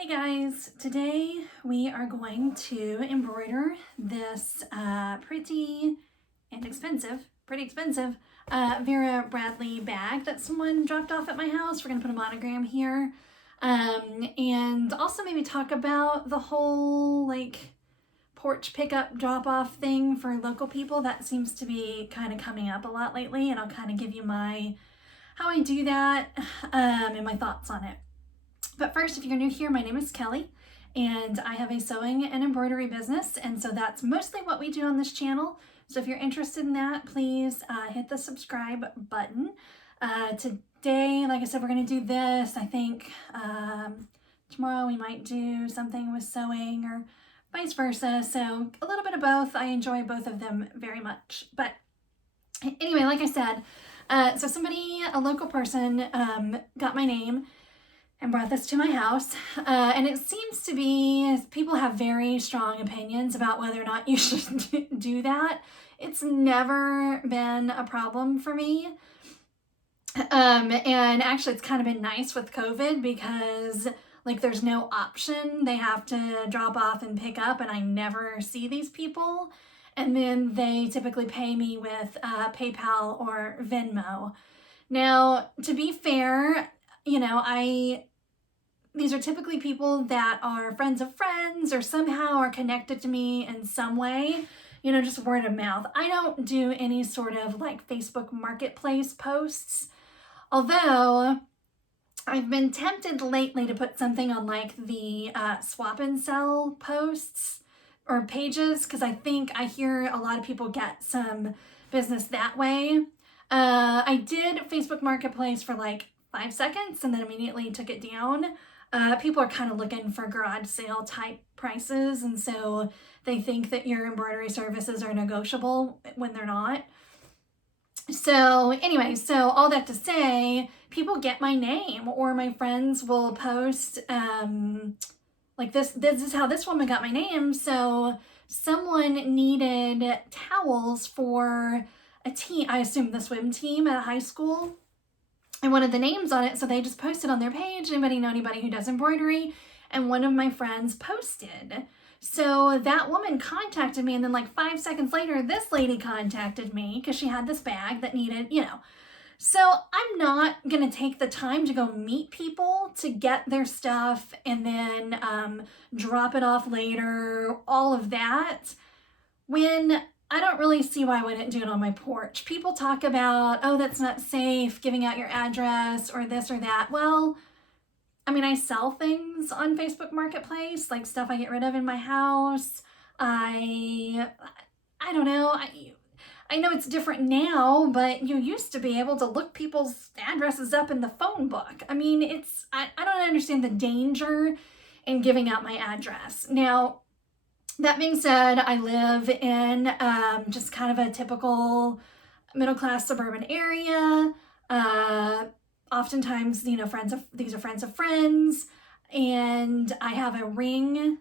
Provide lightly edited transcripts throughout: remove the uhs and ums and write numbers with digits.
Hey guys, today we are going to embroider this pretty expensive Vera Bradley bag that someone dropped off at my house. We're gonna put a monogram here, and also maybe talk about the whole porch pickup drop off thing for local people. That seems to be kind of coming up a lot lately, and I'll kind of give you how I do that and my thoughts on it. But first, if you're new here, my name is Kelly, and I have a sewing and embroidery business, and so that's mostly what we do on this channel. So if you're interested in that, please hit the subscribe button. Today, like I said, we're going to do this. I think tomorrow we might do something with sewing or vice versa. So a little bit of both. I enjoy both of them very much. But anyway, like I said, so somebody, a local person, got my name and brought this to my house. And it seems to be, people have very strong opinions about whether or not you should do that. It's never been a problem for me. And actually it's kind of been nice with COVID because there's no option. They have to drop off and pick up, and I never see these people. And then they typically pay me with PayPal or Venmo. Now, to be fair, these are typically people that are friends of friends or somehow are connected to me in some way, just word of mouth. I don't do any sort of Facebook Marketplace posts, although I've been tempted lately to put something on the swap and sell posts or pages, because I hear a lot of people get some business that way. I did Facebook Marketplace for 5 seconds and then immediately took it down. People are kind of looking for garage sale type prices, and so they think that your embroidery services are negotiable when they're not. So anyway, so all that to say, people get my name, or my friends will post this is how this woman got my name. So someone needed towels for a team, I assume the swim team at a high school. I wanted the names on it, so they just posted on their page, anybody know anybody who does embroidery? And one of my friends posted. So that woman contacted me, and then 5 seconds later, this lady contacted me because she had this bag that needed, So I'm not going to take the time to go meet people to get their stuff and then drop it off later, all of that, when I don't really see why I wouldn't do it on my porch. People talk about, oh, that's not safe, giving out your address or this or that. Well, I sell things on Facebook Marketplace, stuff I get rid of in my house. I don't know. I know it's different now, but you used to be able to look people's addresses up in the phone book. I don't understand the danger in giving out my address. Now, that being said, I live in just kind of a typical middle-class suburban area. Oftentimes, these are friends of friends, and I have a Ring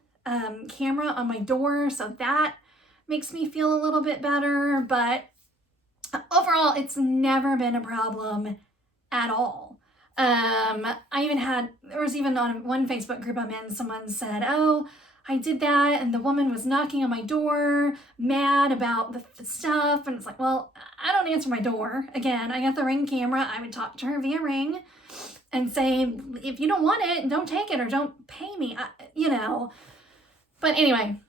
camera on my door, so that makes me feel a little bit better. But overall, it's never been a problem at all. There was even on one Facebook group I'm in, someone said, oh, I did that, and the woman was knocking on my door, mad about the stuff, and it's well, I don't answer my door. Again, I got the Ring camera. I would talk to her via Ring and say, if you don't want it, don't take it or don't pay me, But anyway,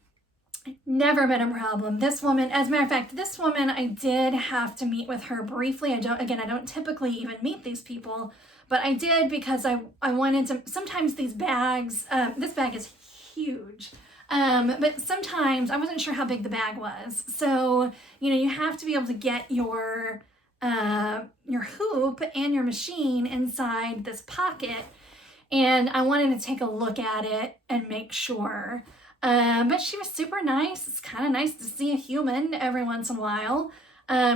never been a problem. This woman, as a matter of fact, I did have to meet with her briefly. I don't typically even meet these people, but I did because I wanted to, sometimes these bags, this bag is huge. But sometimes I wasn't sure how big the bag was. So, you have to be able to get your hoop and your machine inside this pocket. And I wanted to take a look at it and make sure. But she was super nice. It's kind of nice to see a human every once in a while.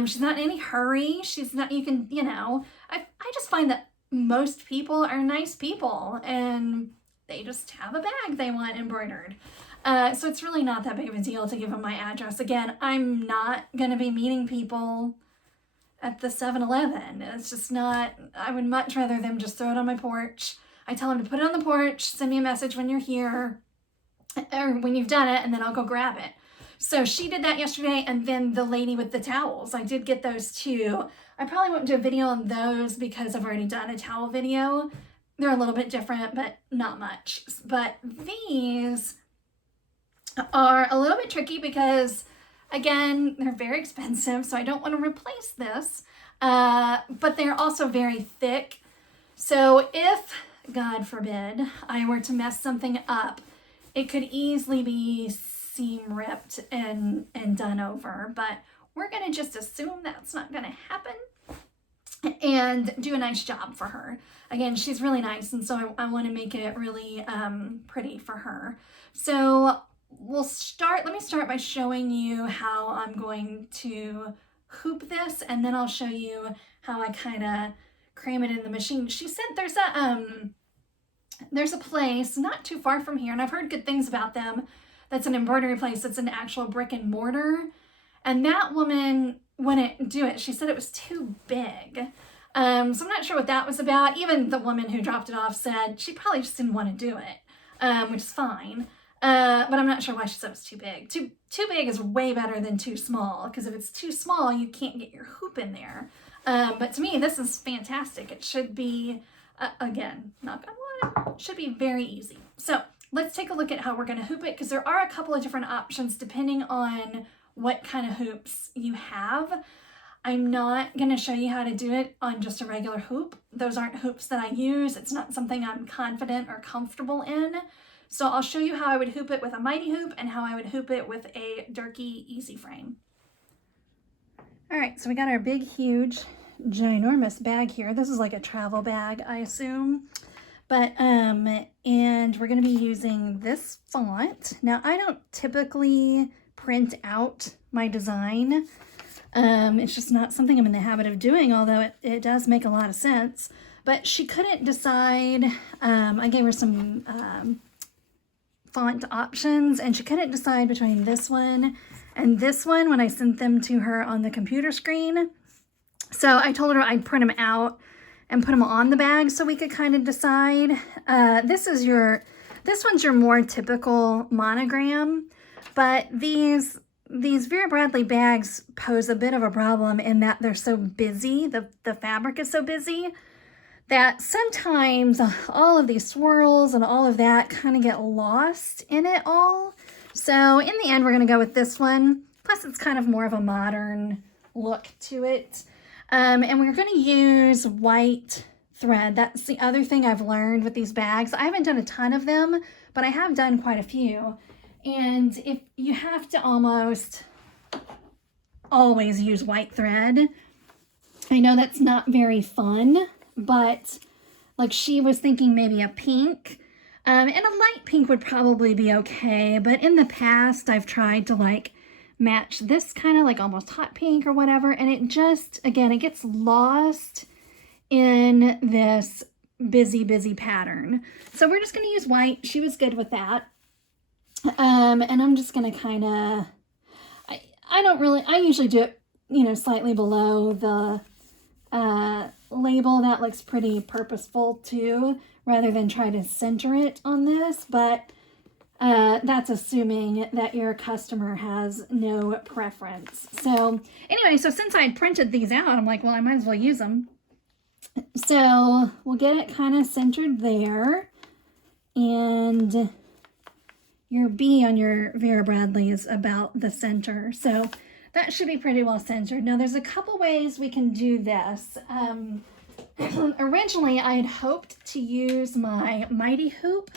She's not in any hurry. She's not, I just find that most people are nice people, and they just have a bag they want embroidered. So it's really not that big of a deal to give them my address. Again, I'm not going to be meeting people at the 7-Eleven. It's just not, I would much rather them just throw it on my porch. I tell them to put it on the porch, send me a message when you're here, or when you've done it, and then I'll go grab it. So she did that yesterday, and then the lady with the towels, I did get those too. I probably won't do a video on those because I've already done a towel video. They're a little bit different, but not much. But these are a little bit tricky because, again, they're very expensive, so I don't want to replace this, but they're also very thick. So if, God forbid, I were to mess something up, it could easily be seam ripped and done over, but we're going to just assume that's not going to happen and do a nice job for her. Again, she's really nice, and so I want to make it really pretty for her. So let me start by showing you how I'm going to hoop this, and then I'll show you how I kind of cram it in the machine. She said there's a place not too far from here, and I've heard good things about them. That's an embroidery place. It's an actual brick and mortar. And that woman wouldn't do it. She said it was too big. So I'm not sure what that was about. Even the woman who dropped it off said she probably just didn't want to do it, which is fine. But I'm not sure why she said it was too big. Too big is way better than too small, because if it's too small, you can't get your hoop in there. But to me, this is fantastic. It should be, again, knock on wood, should be very easy. So let's take a look at how we're going to hoop it, because there are a couple of different options depending on what kind of hoops you have. I'm not going to show you how to do it on just a regular hoop. Those aren't hoops that I use. It's not something I'm confident or comfortable in. So I'll show you how I would hoop it with a Mighty Hoop and how I would hoop it with a Durkee Easy Frame. All right, so we got our big, huge, ginormous bag here. This is like a travel bag, I assume. But, and we're going to be using this font. Now, I don't typically print out my design. It's just not something I'm in the habit of doing, although it does make a lot of sense. But she couldn't decide. I gave her some font options, and she couldn't decide between this one and this one when I sent them to her on the computer screen. So I told her I'd print them out and put them on the bag so we could kind of decide. This one's your more typical monogram, but these Vera Bradley bags pose a bit of a problem in that they're so busy, the fabric is so busy, that sometimes all of these swirls and all of that kind of get lost in it all. So in the end, we're going to go with this one. Plus, it's kind of more of a modern look to it. And we're going to use white thread. That's the other thing I've learned with these bags. I haven't done a ton of them, but I have done quite a few. And if you have to almost always use white thread, I know that's not very fun, but like she was thinking maybe a pink, and a light pink would probably be okay. But in the past, I've tried to like match this kind of like almost hot pink or whatever, and it just, again, it gets lost in this busy pattern. So we're just going to use white. She was good with that. And I'm just going to kind of, I usually do it, you know, slightly below the label. That looks pretty purposeful too, rather than try to center it on this, but that's assuming that your customer has no preference. So anyway, so since I had printed these out, I'm like, well, I might as well use them. So we'll get it kind of centered there, and your B on your Vera Bradley is about the center. So that should be pretty well centered. Now there's a couple ways we can do this. Originally I had hoped to use my Mighty Hoop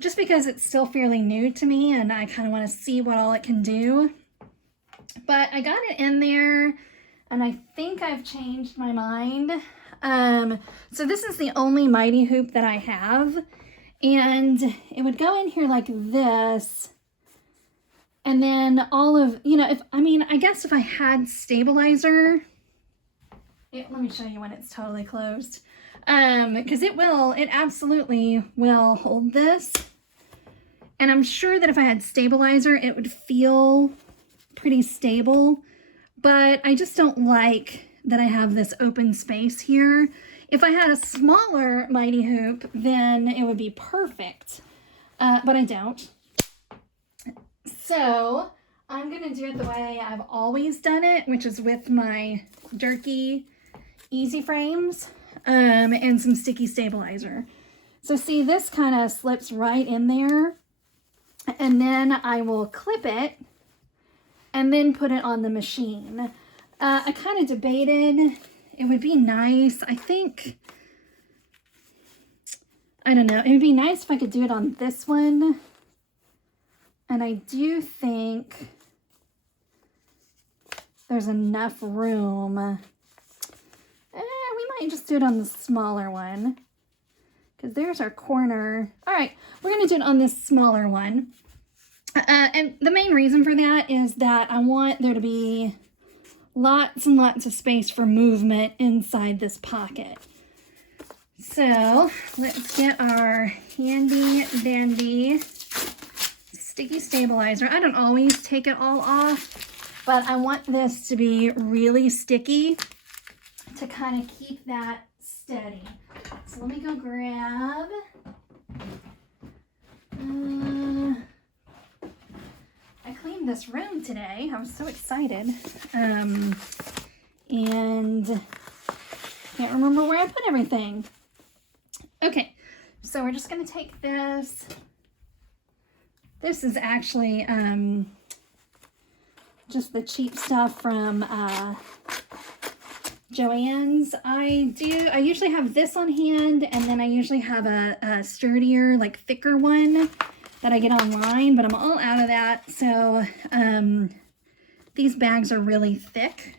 just because it's still fairly new to me and I kind of want to see what all it can do. But I got it in there and I think I've changed my mind. So this is the only Mighty Hoop that I have. And it would go in here like this, and then all of, you know, I guess if I had stabilizer, let me show you when it's totally closed, because it absolutely will hold this, and I'm sure that if I had stabilizer, it would feel pretty stable, but I just don't like that I have this open space here. If I had a smaller mighty hoop, then it would be perfect, but I don't. So I'm gonna do it the way I've always done it, which is with my Jerky easy frames and some sticky stabilizer. So see, this kind of slips right in there, and then I will clip it and then put it on the machine. I kind of debated, it would be nice, I don't know, it would be nice if I could do it on this one. And I do think there's enough room. We might just do it on the smaller one, because there's our corner. All right, we're gonna do it on this smaller one. And the main reason for that is that I want there to be lots and lots of space for movement inside this pocket. So let's get our handy dandy sticky stabilizer. I don't always take it all off, but I want this to be really sticky to kind of keep that steady. So let me go grab, I cleaned this room today. I was so excited. And can't remember where I put everything. Okay, so we're just gonna take this. This is actually just the cheap stuff from Joann's. I usually have this on hand, and then I usually have a sturdier, like thicker one that I get online, but I'm all out of that. So these bags are really thick.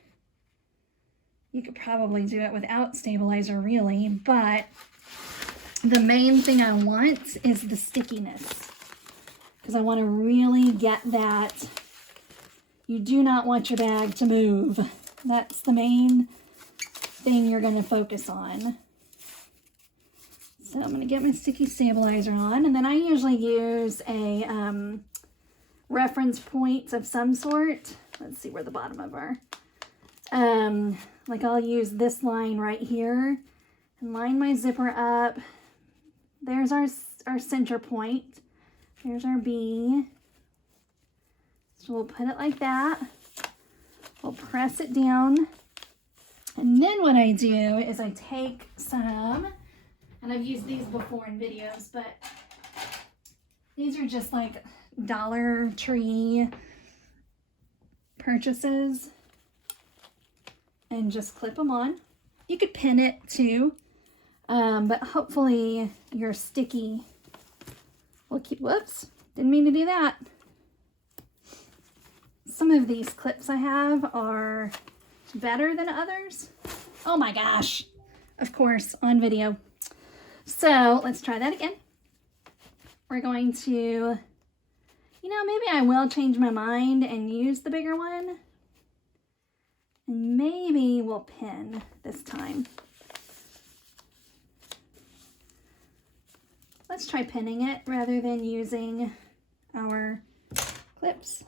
You could probably do it without stabilizer, really, but the main thing I want is the stickiness, because I want to really get that. You do not want your bag to move. That's the main thing you're going to focus on. So I'm going to get my sticky stabilizer on, and then I usually use a reference point of some sort. Let's see where the bottom of our, like I'll use this line right here and line my zipper up. There's our center point. There's our B. So we'll put it like that. We'll press it down. And then what I do is I take some, and I've used these before in videos, but these are just like Dollar Tree purchases, and just clip them on. You could pin it too, but hopefully your sticky will keep, whoops, didn't mean to do that. Some of these clips I have are better than others. Oh my gosh, of course, on video. So let's try that again. We're going to, you know, maybe I will change my mind and use the bigger one. And maybe we'll pin this time. Let's try pinning it rather than using our clips.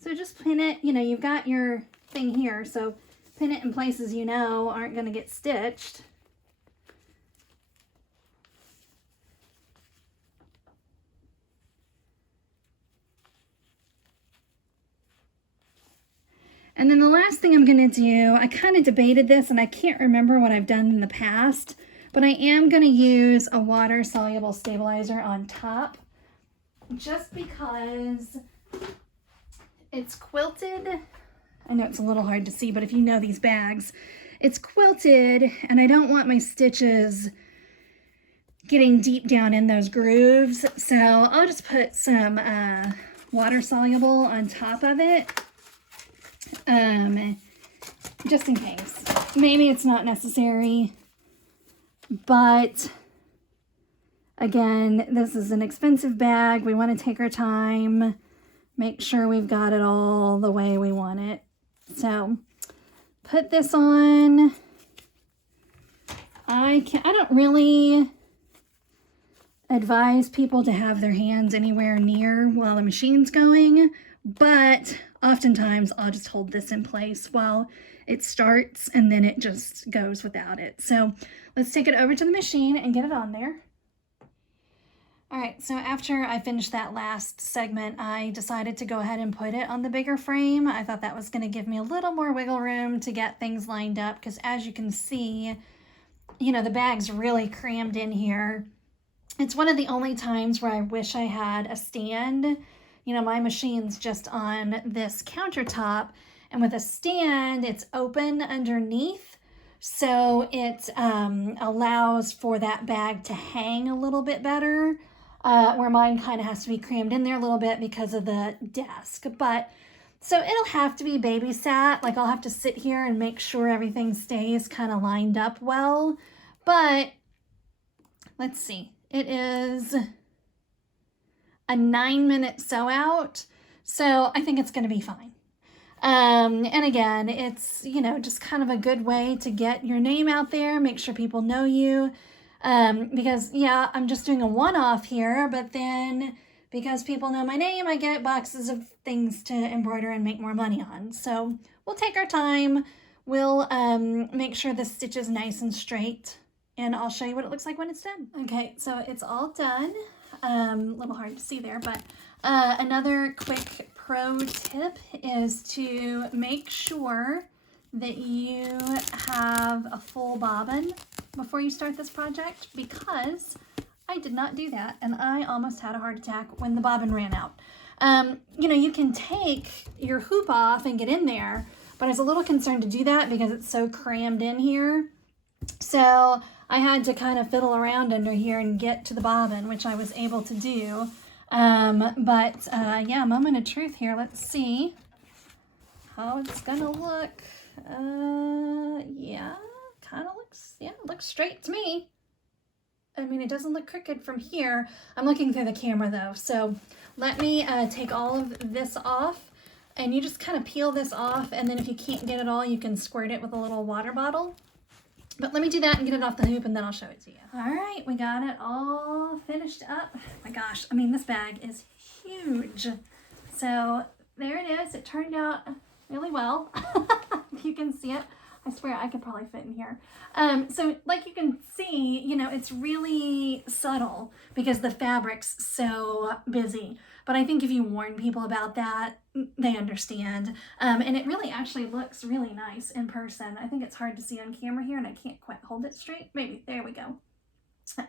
So just pin it, you know, you've got your thing here, so pin it in places you know aren't going to get stitched. And then the last thing I'm going to do, I kind of debated this and I can't remember what I've done in the past, but I am going to use a water-soluble stabilizer on top just because it's quilted. I know it's a little hard to see, but if you know these bags, it's quilted and I don't want my stitches getting deep down in those grooves. So I'll just put some water-soluble on top of it. Just in case. Maybe it's not necessary, but again, this is an expensive bag. We want to take our time, make sure we've got it all the way we want it. So put this on. I don't really advise people to have their hands anywhere near while the machine's going, but oftentimes I'll just hold this in place while it starts and then it just goes without it. So let's take it over to the machine and get it on there. All right, so after I finished that last segment, I decided to go ahead and put it on the bigger frame. I thought that was going to give me a little more wiggle room to get things lined up, because as you can see, you know, the bag's really crammed in here. It's one of the only times where I wish I had a stand. You know, my machine's just on this countertop, and with a stand, it's open underneath. So it allows for that bag to hang a little bit better. Where mine kind of has to be crammed in there a little bit because of the desk. But so it'll have to be babysat. Like I'll have to sit here and make sure everything stays kind of lined up well. But let's see, it is a 9-minute sew out. So I think it's going to be fine. And again, it's, you know, just kind of a good way to get your name out there, make sure people know you. Because yeah, I'm just doing a one-off here, but then because people know my name, I get boxes of things to embroider and make more money on. So we'll take our time. We'll make sure the stitch is nice and straight, and I'll show you what it looks like when it's done. Okay, so it's all done. A little hard to see there, but another quick pro tip is to make sure that you have a full bobbin before you start this project, because I did not do that and I almost had a heart attack when the bobbin ran out. You know, you can take your hoop off and get in there, but I was a little concerned to do that because it's so crammed in here. So I had to kind of fiddle around under here and get to the bobbin, which I was able to do. Yeah, moment of truth here. Let's see how it's gonna look. Yeah, kind of looks, yeah, it looks straight to me. I mean, it doesn't look crooked from here. I'm looking through the camera though. So let me take all of this off, and you just kind of peel this off, and then if you can't get it all, you can squirt it with a little water bottle. But let me do that and get it off the hoop, and then I'll show it to you. All right, we got it all finished up. Oh my gosh, I mean, this bag is huge. So there it is. It turned out really well. If you can see it, I swear I could probably fit in here. So like you can see, you know, it's really subtle because the fabric's so busy. But I think if you warn people about that, they understand. And it really actually looks really nice in person. I think it's hard to see on camera here and I can't quite hold it straight. Maybe, there we go. So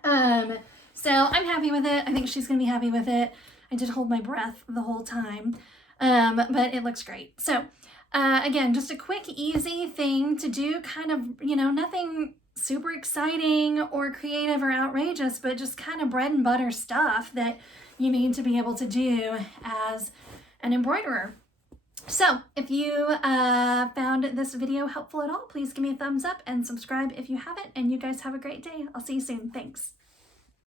I'm happy with it. I think she's gonna be happy with it. I did hold my breath the whole time, but it looks great. So again, just a quick, easy thing to do, kind of, you know, nothing super exciting or creative or outrageous, but just kind of bread and butter stuff that you need to be able to do as an embroiderer. So if you found this video helpful at all, please give me a thumbs up and subscribe if you haven't, and you guys have a great day. I'll see you soon. Thanks.